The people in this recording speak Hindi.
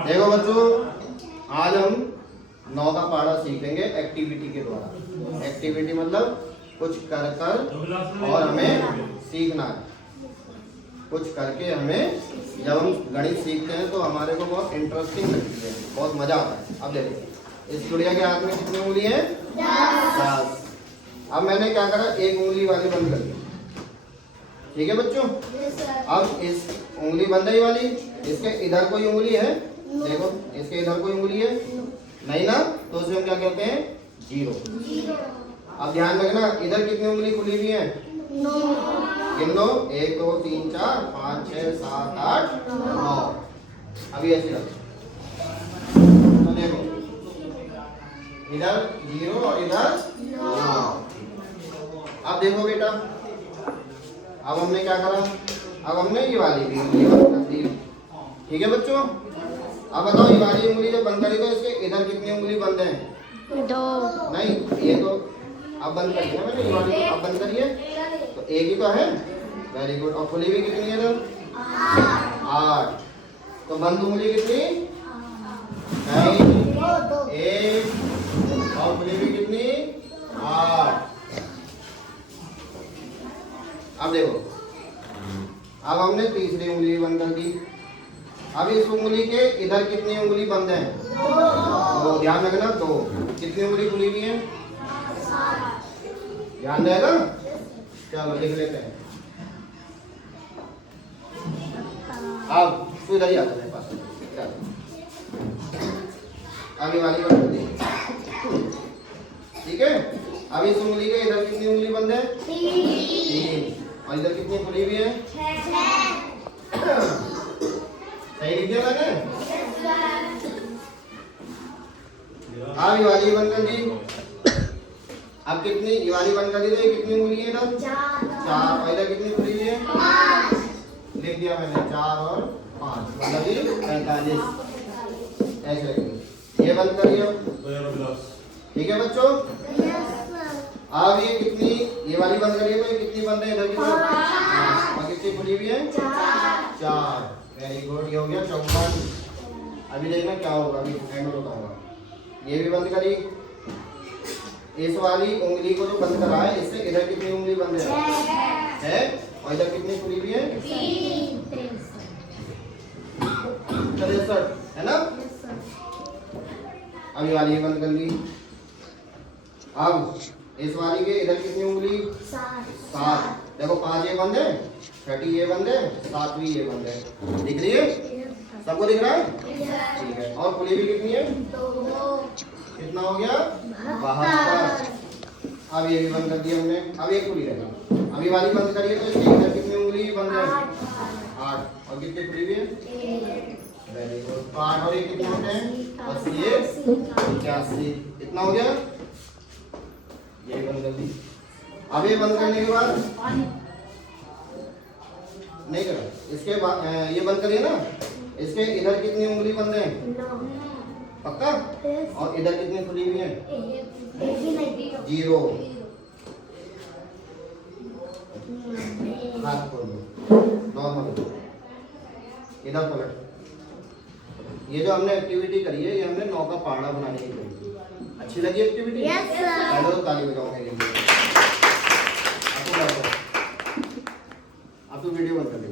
देखो बच्चों, आज हम 9 का पढ़ा सीखेंगे एक्टिविटी के द्वारा। एक्टिविटी मतलब कुछ कर कर और हमें सीखना है। कुछ करके हमें, जब हम गणित सीखते हैं तो हमारे को बहुत इंटरेस्टिंग लगती है, बहुत मजा आता है। अब देखो, इस गुड़िया के हाथ में कितनी उंगली है? 10। अब मैंने क्या करा, एक उंगली वाली बंद कर दी। ठीक है बच्चों? अब इस उंगली बंद है वाली, इसके इधर कोई उंगली है? देखो, इसके इधर कोई उंगली है? नहीं ना, तो उसे हम क्या कहते हैं? 0। अब ध्यान रखना, इधर कितनी उंगली खुली हुई है? गिन लो, 1 2 3 4 5 6 7 8 9। अभी ऐसे रखो, तो देखो इधर 0 और इधर 9। अब देखो बेटा, अब हमने क्या करा, अब हमने ये वाली भी उंगली बंद कर दी। ठीक है बच्चों? अब बताओ, ये वाली उंगली जब बंद करी तो इसके इधर कितनी उंगली बंद है? 2। नहीं, ये तो अब बंद करी है मैंने, ये वाली तो अब बंद करी है, तो एक ही तो है। Very good. और खुली भी कितनी है इधर? 8। तो बंद उंगली कितनी? नहीं, 1। और खुली भी कितनी? 8। अब देखो, अब हमने तीसरी उंगली बंद कर दी। अब इस उंगली के इधर कितनी उंगली बंद है? 2। ध्यान रखना, 2। कितनी उंगली खुली हुई है? ध्यान रहेगा? चलो लिख लेते हैं। अब तू इधर ही आ जा मेरे पास। चलो, आगे वाली बंद कर दी। ठीक है? अब इस उंगली के इधर कितनी उंगली बंद है? 3। और इधर कितनी खुली हुई है? 6। सही लिख दिया मैंने? अब ये वाली बंद कर दी। अब कितनी, ये वाली बंद कर दी तो ये कितनी उंगली है इधर? 4। और इधर कितनी खुली हुई है? 5। लिख दिया मैंने, 4 और 5 मतलब ये 45। ऐसे लिखेंगे। ये बंद करिए। ठीक है बच्चों? अब ये कितनी, ये वाली बंद करिए तो ये कितनी बंद है इधर की? और कितनी खुली हुई है? 4। Very good. ये हो गया 54। अभी देखना क्या होगा, अभी एंड में बताऊंगा। ये भी बंद करी। इस वाली उंगली को जो बंद करा है, इससे इधर कितनी उंगली बंद है? और इधर कितनी खुली हुई है? 63 है ना? अब ये वाली बंद कर ली। अब इस वाली के इधर कितनी उंगली? 7। देखो, 5 ये बंद है, 30 ये बंद है, 7 भी ये बंद है। दिख रही है? सबको दिख रहा है? ठीक है। और खुली भी कितनी है? 2। कितना हो गया? 72। अब ये भी बंद कर दिया हमने। अब एक खुली रहेगी। अभी वाली बंद करिए तो इसके इधर कितनी उंगली बंद है? 8। और कितनी खुली हुई है? 1। Very good. 8 और 1 कितने होते हैं? 80। कितना हो गया? ये बंद कर दी। अब ये बंद करने के बाद नहीं करा, इसके बाद ये बंद करिए ना। इसके इधर कितनी उंगली बंद है? 9। पक्का? और इधर कितनी खुली हुई है? 0। हाथ खोल दो, नॉर्मल इधर पलट। ये जो हमने एक्टिविटी करी है, ये हमने 9 का पहाड़ा बनाने की करी थी। अच्छी लगी एक्टिविटी? Yes sir. पहले तो ताली बजाओ मेरे लिए। अब तो वीडियो बंद कर दो।